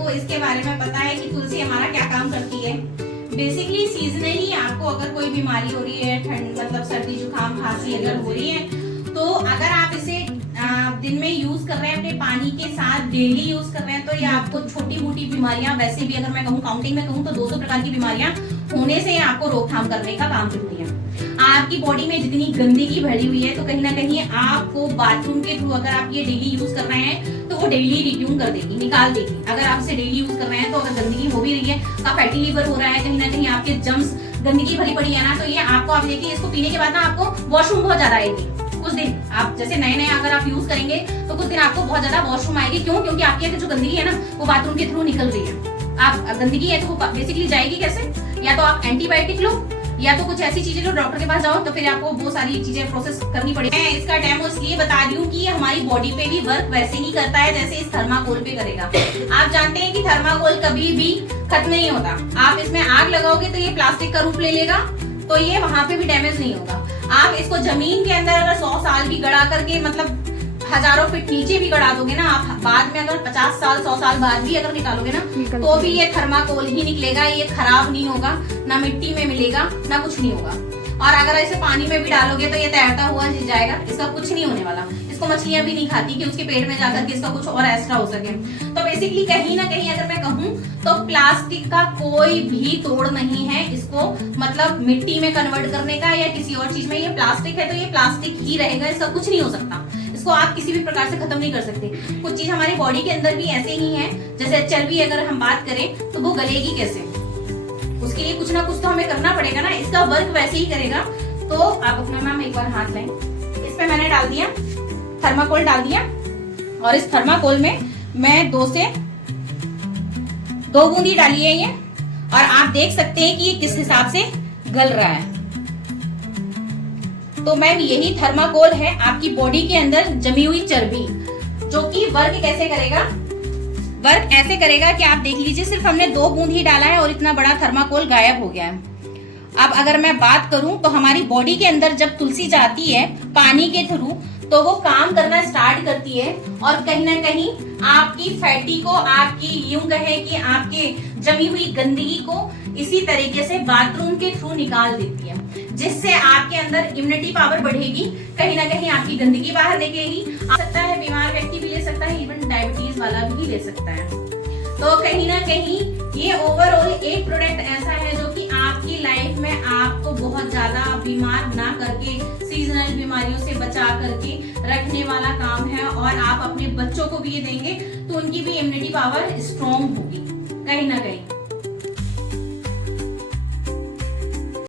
आपको इसके बारे में पता है कि तुलसी हमारा क्या काम करती है। बेसिकली सीजनली आपको अगर कोई बीमारी हो रही है, ठंड मतलब सर्दी जुकाम खांसी अगर हो रही है, तो अगर आप इसे दिन में यूज कर रहे हैं अपने पानी के साथ, डेली यूज कर रहे हैं, तो ये आपको छोटी मोटी बीमारियां, वैसे भी अगर मैं कहूँ काउंटिंग में कहूँ तो 200 प्रकार की बीमारियां होने से आपको रोकथाम करने का काम करती है। आपकी बॉडी में जितनी गंदगी भरी हुई है, तो कहीं ना कहीं आपको बाथरूम के थ्रू अगर आप ये डेली यूज कर रहे हैं तो वो डेली रिड्यूम कर देगी, निकाल देगी। अगर आप इसे डेली यूज कर रहे हैं तो अगर गंदगी हो भी रही है, का फैटी लीवर हो रहा है, कहीं ना कहीं आपके जम्स गंदगी भरी पड़ी है ना, तो ये आपको, आप देखिए इसको पीने के बाद ना आपको वॉशरूम बहुत ज्यादा आएगी। कुछ दिन आप जैसे नए नए अगर आप यूज करेंगे तो कुछ दिन आपको बहुत ज्यादा वॉशरूम आएगी। क्यों? क्योंकि आपकी जो गंदगी है ना वो बाथरूम के थ्रू निकल रही है। आप गंदगी है तो वो बेसिकली जाएगी कैसे? या तो आप एंटीबायोटिक लो, या तो कुछ ऐसी चीजें लो, डॉक्टर के पास जाओ, तो फिर आपको वो सारी चीजें प्रोसेस करनी पड़ेगी। मैं इसका डेमो इसलिए बता रही हूँ कि हमारी बॉडी पे भी वर्क वैसे ही करता है जैसे इस थर्माकोल पे करेगा। आप जानते हैं कि थर्माकोल कभी भी खत्म नहीं होता। आप इसमें आग लगाओगे तो ये प्लास्टिक का रूप ले लेगा, तो ये वहां पे भी डैमेज नहीं होगा। आप इसको जमीन के अंदर अगर 100 साल भी गड़ा करके, मतलब हजारों फीट नीचे भी गड़ा दोगे ना, आप बाद में अगर 50 साल 100 साल बाद भी अगर निकालोगे ना, तो भी ये थर्माकोल ही निकलेगा। ये खराब नहीं होगा, ना मिट्टी में मिलेगा, ना कुछ नहीं होगा। और अगर ऐसे पानी में भी डालोगे तो ये तैरता हुआ जाएगा, इसका कुछ नहीं होने वाला। इसको मछलियां भी नहीं खाती कि उसके पेट में जाकर के इसका कुछ और एक्स्ट्रा हो सके। तो बेसिकली कहीं ना कहीं अगर मैं कहूँ तो प्लास्टिक का कोई भी तोड़ नहीं है इसको मतलब मिट्टी में कन्वर्ट करने का या किसी और चीज में। ये प्लास्टिक है तो ये प्लास्टिक ही रहेगा, इसका कुछ नहीं हो सकता। इसको आप किसी भी प्रकार से खत्म नहीं कर सकते। कुछ चीज हमारी बॉडी के अंदर भी ऐसे ही है, जैसे चर्बी अगर हम बात करें तो वो गलेगी कैसे, उसके लिए कुछ ना कुछ तो हमें करना पड़ेगा ना। इसका वर्क वैसे ही करेगा। तो आप अपना मैम एक बार हाथ लें, इस पे मैंने डाल दिया थर्माकोल, डाल दिया, और इस थर्माकोल में मैं 2 बूंदी डाली है ये, और आप देख सकते हैं कि ये किस हिसाब से गल रहा है। तो मैम यही थर्माकोल है आपकी बॉडी के अंदर जमी हुई चर्बी, जो कि वर्क कैसे करेगा? वर्क ऐसे करेगा कि आप देख लीजिए, सिर्फ हमने 2 बूंद ही डाला है और इतना बड़ा थर्माकोल गायब हो गया है। अब अगर मैं बात करूं तो हमारी बॉडी के अंदर जब तुलसी जाती है पानी के थ्रू, तो वो काम करना स्टार्ट करती है और कहीं ना कहीं आपकी फैटी को, आपकी यूं कहे कि आपके जमी हुई गंदगी को इसी तरीके से बाथरूम के थ्रू निकाल देती है, जिससे आपके अंदर इम्यूनिटी पावर बढ़ेगी। कहीं ना कहीं आपकी गंदगी बाहर निकलेगी। आ सकता है बीमार व्यक्ति भी ले सकता है, इवन डायबिटीज वाला भी ले सकता है। तो कहीं ना कहीं ये ओवरऑल एक प्रोडक्ट ऐसा है जो कि आपकी लाइफ में आपको बहुत ज्यादा बीमार ना करके, सीजनल बीमारियों से बचा करके रखने वाला काम है। और आप अपने बच्चों को भी ये देंगे तो उनकी भी इम्यूनिटी पावर स्ट्रॉन्ग होगी कहीं ना कहीं।